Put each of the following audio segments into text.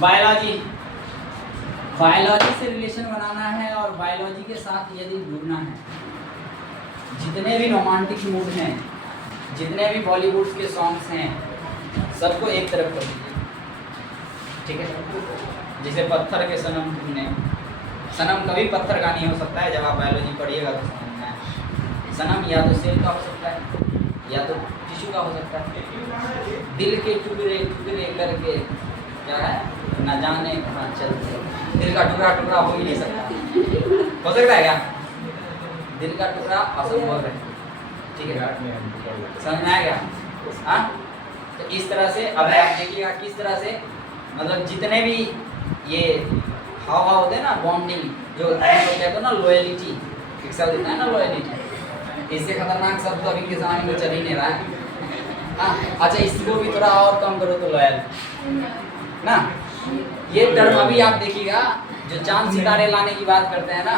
Biology, biology से relation बनाना है और बायोलॉजी के साथ यदि जुड़ना है, जितने भी रोमांटिक मूड हैं, जितने भी बॉलीवुड के सॉन्ग्स हैं, सबको एक तरफ कर दीजिए, ठीक है। जैसे पत्थर के सनम तुमने, सनम कभी पत्थर का नहीं हो सकता है, जब आप बायोलॉजी पढ़िएगा तो समझ में आए। सनम या तो सेल का हो सकता है या तो टिश्यू का हो सकता है। दिल के टुकड़े टुकड़े करके क्या है न जाने कहाँ चलते, दिल का टुकड़ा टुकड़ा हो ही नहीं सकता, हो सकता है क्या? दिल का टुकड़ा असंभव है, ठीक है, समझ में आएगा? हाँ, तो इस तरह से अब आप देखिएगा किस तरह से, मतलब जितने भी ये हाव भाव होते हैं ना, बॉन्डिंग जो कहते हैं ना, लॉयलिटी, एक शब्द होता है ना लॉयलिटी, इससे खतरनाक शब्द तो अभी के ज़माने में चल ही नहीं रहा है। हाँ, अच्छा इसको भी थोड़ा और कम करो तो लॉयल ना, ये टर्म अभी आप देखिएगा जो चांद सितारे लाने की बात करते हैं ना,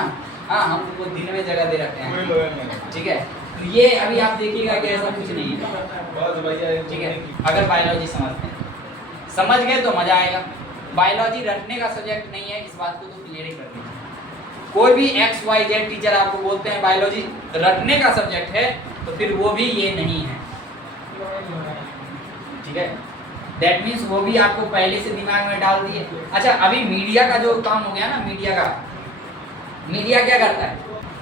हाँ हम उनको दिन में जगह दे रखते हैं, ठीक है। तो ये अभी आप देखिएगा कि ऐसा कुछ नहीं है, ठीक है। अगर बायोलॉजी समझते हैं, समझ गए तो मजा आएगा। बायोलॉजी रटने का सब्जेक्ट नहीं है, इस बात को तो क्लियर ही कर लीजिए। कोई भी XYZ टीचर आपको बोलते हैं बायोलॉजी रटने का सब्जेक्ट है, तो फिर वो भी ये नहीं है, ठीक है। दैट मीन्स वो भी आपको पहले से दिमाग में डाल दिए। अच्छा अभी मीडिया का जो काम हो गया ना, मीडिया का, मीडिया क्या करता है,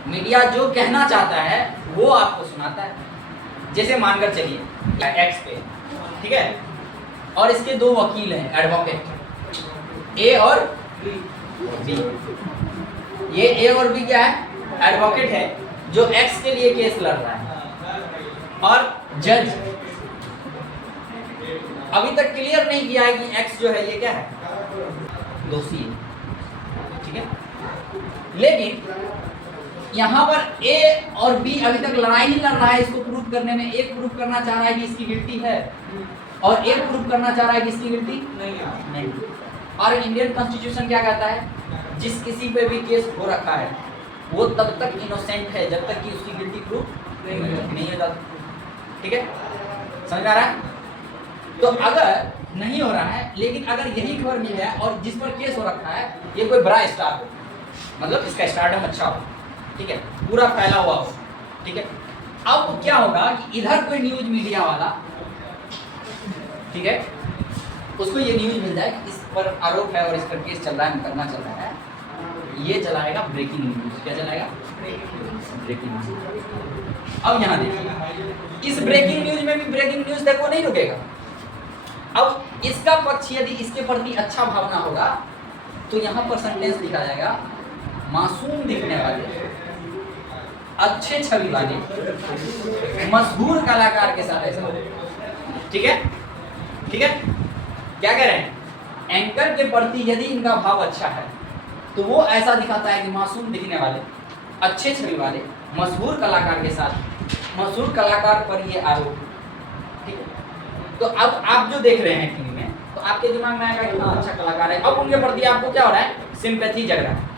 मीडिया जो कहना चाहता है वो आपको सुनाता है। जैसे मानकर चलिए एक्स पे, ठीक है, और इसके दो वकील हैं, एडवोकेट ए और बी। ये ए और बी क्या है, एडवोकेट है जो एक्स के लिए केस लड़ रहा है, और जज अभी तक क्लियर नहीं किया है कि एक्स जो है ये क्या है, दोषी है, ठीक है। लेकिन यहाँ पर ए और बी अभी तक लड़ाई नहीं लड़ रहा है इसको प्रूव करने में। एक प्रूव करना चाह रहा है कि इसकी गिल्टी है और एक प्रूव करना चाह रहा है कि इसकी गिल्टी नहीं। और इंडियन कॉन्स्टिट्यूशन क्या कहता है, जिस किसी पे भी केस हो रखा है वो तब तक इनोसेंट है जब तक कि उसकी गिल्टी प्रूव नहीं हो जाती, ठीक है, समझ आ रहा है? तो अगर नहीं हो रहा है, लेकिन अगर यही खबर मिल जाए और जिस पर केस हो रखा है ये कोई बड़ा स्टार हो, मतलब इसका स्टारडम अच्छा हो, ठीक है, पूरा फैला हुआ हो, ठीक है, अब क्या होगा कि इधर कोई न्यूज मीडिया वाला, ठीक है, उसको ये न्यूज मिल जाए कि इस पर आरोप है और इस पर केस चल रहा है, मुकदमा चल रहा है, ये चलाएगा ब्रेकिंग न्यूज। क्या चलाएगा? Breaking news. अब यहाँ देखिए, इस ब्रेकिंग न्यूज में भी ब्रेकिंग न्यूज तक वो नहीं रुकेगा। अब इसका पक्ष यदि इसके प्रति अच्छा भावना होगा तो यहाँ पर सेंटेंस लिखा जाएगा, मासूम दिखने वाले, अच्छे छवि वाले, मशहूर कलाकार के साथ ऐसा, ठीक है, ठीक है। क्या कह रहे हैं, एंकर के प्रति यदि इनका भाव अच्छा है तो वो ऐसा दिखाता है कि मासूम दिखने वाले, अच्छे छवि वाले, मशहूर कलाकार के साथ, मशहूर कलाकार पर ये आरोप, ठीक है। तो अब आप जो देख रहे हैं टीवी में, तो आपके दिमाग में आएगा कि हाँ अच्छा कलाकार है। अब उनके प्रति आपको क्या हो रहा है, सिंपैथी जग रहा है।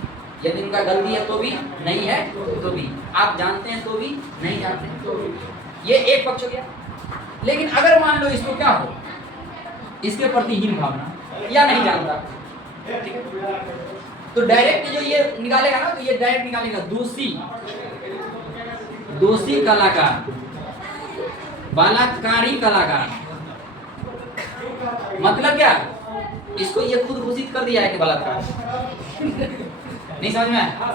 यदि उनका गलती है तो भी, नहीं है तो भी, आप जानते हैं तो भी, नहीं जानते हैं तो भी, ये एक पक्ष हो गया। लेकिन अगर मान लो इसको क्या हो, इसके प्रति हीन भावना या नहीं जानता, ठीक है, तो डायरेक्ट जो ये निकालेगा ना, तो ये डायरेक्ट निकालेगा दोषी, दोषी कलाकार, बलात्कारी कलाकार। मतलब क्या, इसको ये खुद घोषित कर दिया है कि बलात्कार। नहीं समझ में आया?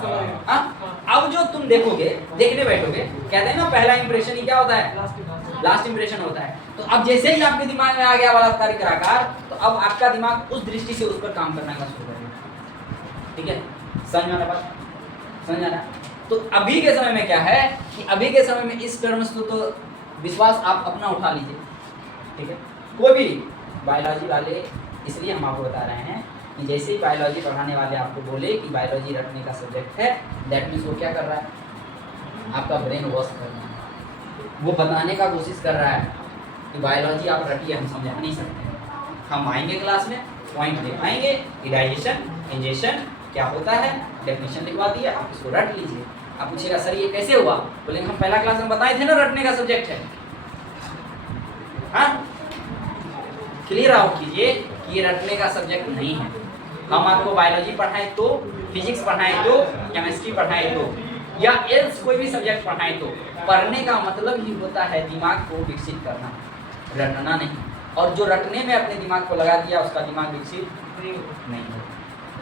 हाँ, अब जो तुम देखोगे, देखने बैठोगे, कहते हैं ना पहला इंप्रेशन ही क्या होता है, लास्ट इंप्रेशन होता है। तो अब जैसे ही आपके दिमाग में आ गया बलात्कारी कलाकार, तो अब आपका दिमाग उस दृष्टि से उस पर काम करना का शुरू करेगा, ठीक है, समझ में आ रहा बात, समझ आ रहा? तो अभी के समय में क्या है कि अभी के समय में इस टर्म्स को तो विश्वास आप अपना उठा लीजिए, ठीक है। कोई भी बायोलॉजी वाले, इसलिए हम आपको बता रहे हैं कि जैसे ही बायोलॉजी पढ़ाने वाले आपको बोले कि बायोलॉजी रटने का सब्जेक्ट है, दैट मीन्स वो क्या कर रहा है, आपका ब्रेन वॉश कर रहा है, वो बताने का कोशिश कर रहा है कि बायोलॉजी आप रटिए, हम समझा नहीं सकते। हम आएंगे क्लास में, पॉइंट दिखाएंगे, डाइजेशन, इंजेक्शन क्या होता है, डेफिनेशन लिखवा दिया, आप इसको रट लीजिए। आप पूछेगा सर ये कैसे हुआ, बोलेंगे हम पहला क्लास में बताए थे ना रटने का सब्जेक्ट है। हाँ, क्लियर आउट कीजिए कि ये रटने का सब्जेक्ट नहीं है। हम आपको बायोलॉजी पढ़ाएं तो, फिजिक्स पढ़ाएं तो, केमिस्ट्री पढ़ाएं तो, या एल्स कोई भी सब्जेक्ट पढ़ाएं तो, पढ़ने का मतलब ही होता है दिमाग को विकसित करना, रटना नहीं। और जो रटने में अपने दिमाग को लगा दिया उसका दिमाग विकसित नहीं होगा।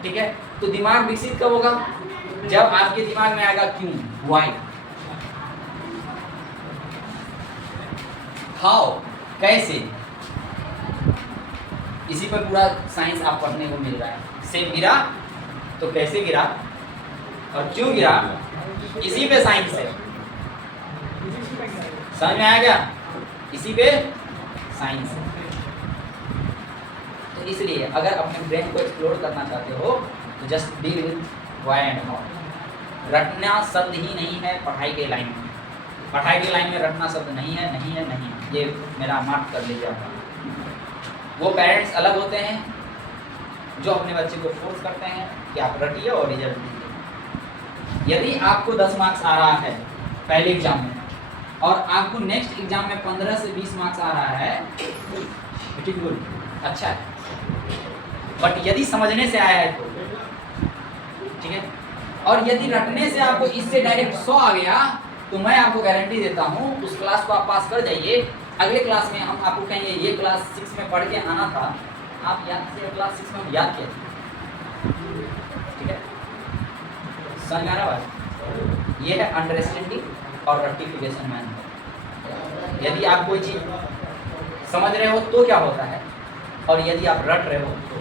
ठीक है, तो दिमाग विकसित कब होगा? जब आपके दिमाग में आएगा क्यों, व्हाई, हाउ, कैसे। इसी पर पूरा साइंस आप पढ़ने को मिल रहा है। सेब गिरा तो कैसे गिरा और क्यों गिरा, इसी पे साइंस है। समझ में आया क्या? इसी पे साइंस है। तो इसलिए अगर अपने ब्रेन को एक्सप्लोर करना चाहते हो तो just deal with why and how. रटना शब्द ही नहीं है पढ़ाई के लाइन में। पढ़ाई की लाइन में रटना शब्द नहीं है, नहीं है, नहीं है। ये मेरा मार्क कर लीजिए आप। वो पेरेंट्स अलग होते हैं जो अपने बच्चे को फोर्स करते हैं कि आप रटिए और रिजल्ट दीजिए। यदि आपको 10 मार्क्स आ रहा है पहले एग्जाम में और आपको नेक्स्ट एग्जाम में 15 से 20 मार्क्स आ रहा है, इट इज गुड, अच्छा है। बट यदि समझने से आया है तो ठीक है, और यदि रटने से आपको इससे डायरेक्ट 100 आ गया तो मैं आपको गारंटी देता हूँ उस क्लास को आप पास कर जाइए। अगले क्लास में हम आपको कहेंगे ये क्लास 6 में पढ़ के आना था, आप याद से क्लास 6 में याद किया। ठीक है, समझ में आ रहा है? ये है अंडरस्टैंडिंग और रेक्टिफिकेशन मैन। यदि आप कोई चीज समझ रहे हो तो क्या होता है, और यदि आप रट रहे हो तो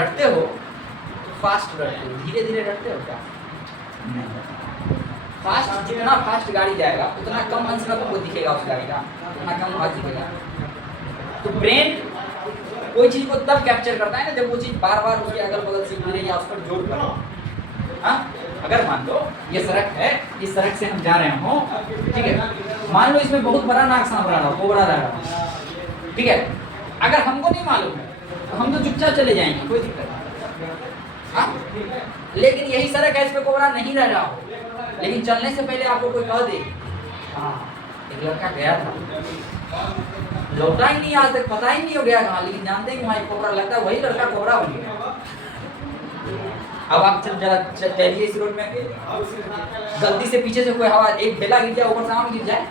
रटते हो तो फास्ट रटते हो, धीरे धीरे रटते हो क्या? नहीं। फास्ट, जितना फास्ट गाड़ी जाएगा उतना कम अंश में तुमको दिखेगा उस गाड़ी का, उतना कम भाग दिखेगा। तो ब्रेन कोई चीज को तब कैप्चर करता है ना जब वो चीज बार बार उसके अगल बगल से गिरे या उस पर जोर पड़े। हाँ, अगर मान लो ये सड़क है, इस सड़क से हम जा रहे हो, ठीक है, मान लो इसमें बहुत बड़ा नाग सांप रहा हो, कोबरा रहा हो, ठीक है, अगर हमको नहीं मालूम है तो हम तो चुपचाप चले जाएंगे, कोई दिक्कत नहीं। हाँ, लेकिन यही सड़क है, इस पे कोबरा नहीं रह रहा हो, लेकिन चलने से पहले आपको कोई कह दे हाँ एक लड़का गया था, लौटा ही नहीं, आज तक पता ही नहीं हो गया कहाँ, लेकिन जानते हैं कि वहाँ एक कोबरा लगता है, वही लड़का कोबरा बन गया। अब आप चलिए इस रोड में, गलती से पीछे से कोई हवा, एक ढेला गिर जाए, ऊपर से आम गिर जाए,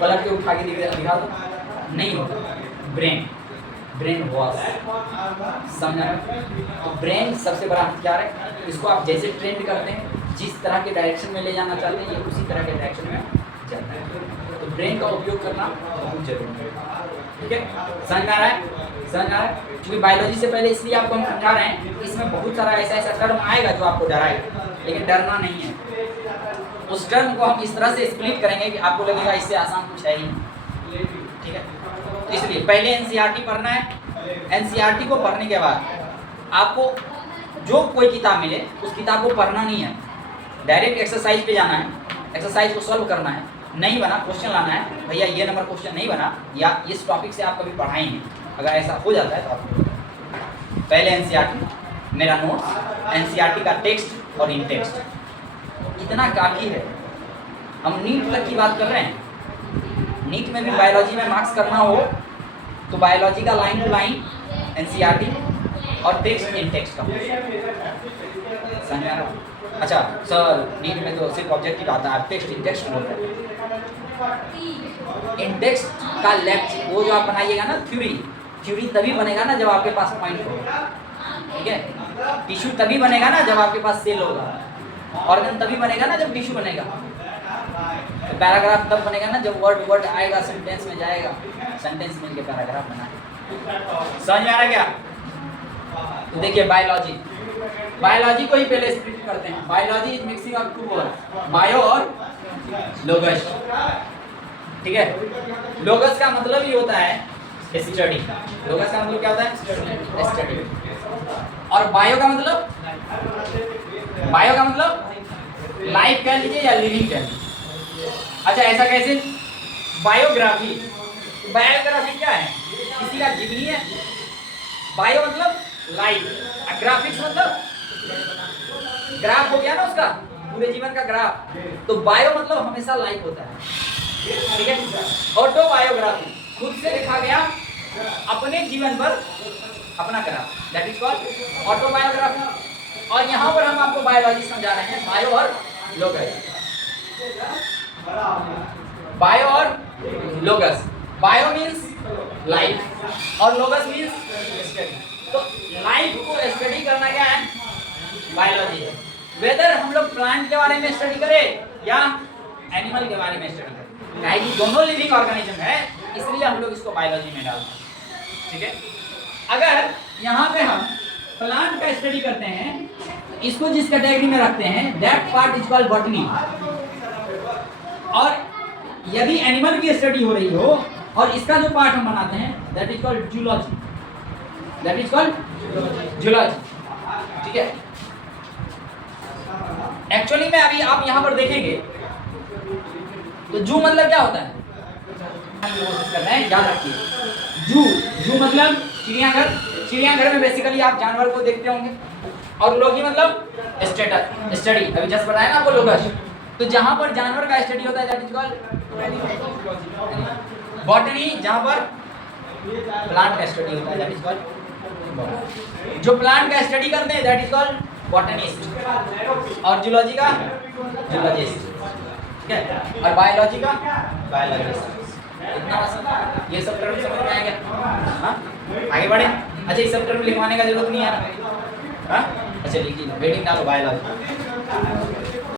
पलट के उठा के दिखा दो, नहीं होगा। ब्रेन वॉश, समझा? तो ब्रेन सबसे बड़ा हथियार है। इसको आप जैसे ट्रेंड करते हैं, जिस तरह के डायरेक्शन में ले जाना चाहते हैं, ये उसी तरह के डायरेक्शन में जाता है। तो ब्रेन का उपयोग करना बहुत जरूरी है। ठीक है, समझ आ रहा है? समझ आ रहा है? क्योंकि बायोलॉजी से पहले इसलिए आपको हम समझा रहे हैं, इसमें बहुत सारा ऐसा टर्म आएगा जो आपको डराएगा, लेकिन डरना नहीं है। उस टर्म को हम इस तरह से स्प्लिट करेंगे कि आपको लगेगा इससे आसान कुछ है ही नहीं। ठीक है, तो इसलिए पहले एनसीईआरटी पढ़ना है। एनसीईआरटी को पढ़ने के बाद आपको जो कोई किताब मिले उस किताब को पढ़ना नहीं है, डायरेक्ट एक्सरसाइज पे जाना है, एक्सरसाइज को सॉल्व करना है। नहीं बना क्वेश्चन लाना है, भैया ये नंबर क्वेश्चन नहीं बना, या इस टॉपिक से आप कभी पढ़ाई नहीं। अगर ऐसा हो जाता है तो आप पहले एनसीईआरटी, मेरा नोट्स, एनसीईआरटी का टेक्स्ट और इन टेक्स्ट, इतना काफ़ी है। हम नीट तक की बात कर रहे हैं। नीट में भी बायोलॉजी में मार्क्स करना हो तो बायोलॉजी का लाइन टू लाइन एनसीईआरटी और टेक्स्ट इन टेक्स्ट का समझ आ रहा? अच्छा सर, नीट में तो सिर्फ ऑब्जेक्टिव आता है, टेक्स्ट इन टेक्स्ट बोलते हैं। इन टेक्स्ट का लेक्चर वो जो आप बनाइएगा ना, थ्योरी तभी बनेगा ना जब आपके पास पॉइंट होगा। ठीक है, टिश्यू तभी बनेगा ना जब आपके पास सेल होगा, ऑर्गन तभी बनेगा ना जब टिश्यू बनेगा, तो पैराग्राफ तब बनेगा ना जब वर्ड आएगा, सेंटेंस में जाएगा, सेंटेंस मिल के पैराग्राफ बना। समझ में आ रहा क्या? तो देखिए बायोलॉजी को ही पहले स्प्लिट करते हैं। Biology is mixing of two words, bio और लोगस। ठीक है, लोगस का मतलब ही होता है स्टडी। लोगस का मतलब क्या होता है? स्टडी। और बायो का मतलब लाइफ कह लीजिए या लिविंग कह लीजिए। अच्छा ऐसा कैसे? बायोग्राफी क्या है? किसी का जीवनी है। बायो मतलब लाइफ, ग्राफिक्स मतलब ग्राफ हो गया ना उसका, पूरे जीवन का ग्राफ। तो बायो मतलब हमेशा लाइफ होता है। ठीक है, ऑटोबायोग्राफी, खुद से लिखा गया अपने जीवन पर अपना graph, that is called autobiography. और यहाँ पर हम आपको बायोलॉजी समझा रहे हैं, बायो और लोगस। बायो और लोगस, बायो मीन्स लाइफ और लोगस मीन्स स्टडी। तो लाइफ को स्टडी करना क्या है? बायोलॉजी है। वेदर हम लोग प्लांट के बारे में स्टडी करें या एनिमल के बारे में स्टडी करें, काहे कि दोनों लिविंग ऑर्गेनिज्म है, इसलिए हम लोग इसको बायोलॉजी में डालते हैं। ठीक है, अगर यहाँ पे हम प्लांट का स्टडी करते हैं, इसको जिस कैटेगरी में रखते हैं, that part is called botany. और यदि एनिमल की स्टडी हो रही हो और इसका जो पार्ट हम बनाते हैं, that is called zoology, that is called zoology. ठीक है, एक्चुअली में अभी आप यहाँ पर देखेंगे तो जू मतलब क्या होता है, याद रखिए। जू, जू मतलब चिड़ियाघर। चिड़ियाघर में बेसिकली आप जानवर को देखते होंगे। और लोगी मतलब स्टेटस, स्टडी, अभी जस्ट बताया ना आपको लोगस। तो जहां पर जानवर का स्टडी होता है दैट इज कॉल्ड बॉटनी, जहां पर प्लांट का स्टडी होता है दैट इज कॉल्ड, जो प्लांट का स्टडी करते हैं दैट इज कॉल्ड बॉटनिस्ट, और जूलॉजी का जूलॉजिस्ट। ठीक है, और बायोलॉजी का बायोलॉजिस्ट। इतना बस, ये सब टर्म समझ में आएगा। हाँ, आगे बढ़े। अच्छा, ये सब टर्म लिखवाने का जरूरत नहीं है ना। हाँ, अच्छा लिखिए, वेटिंग डालो बायोलॉजी।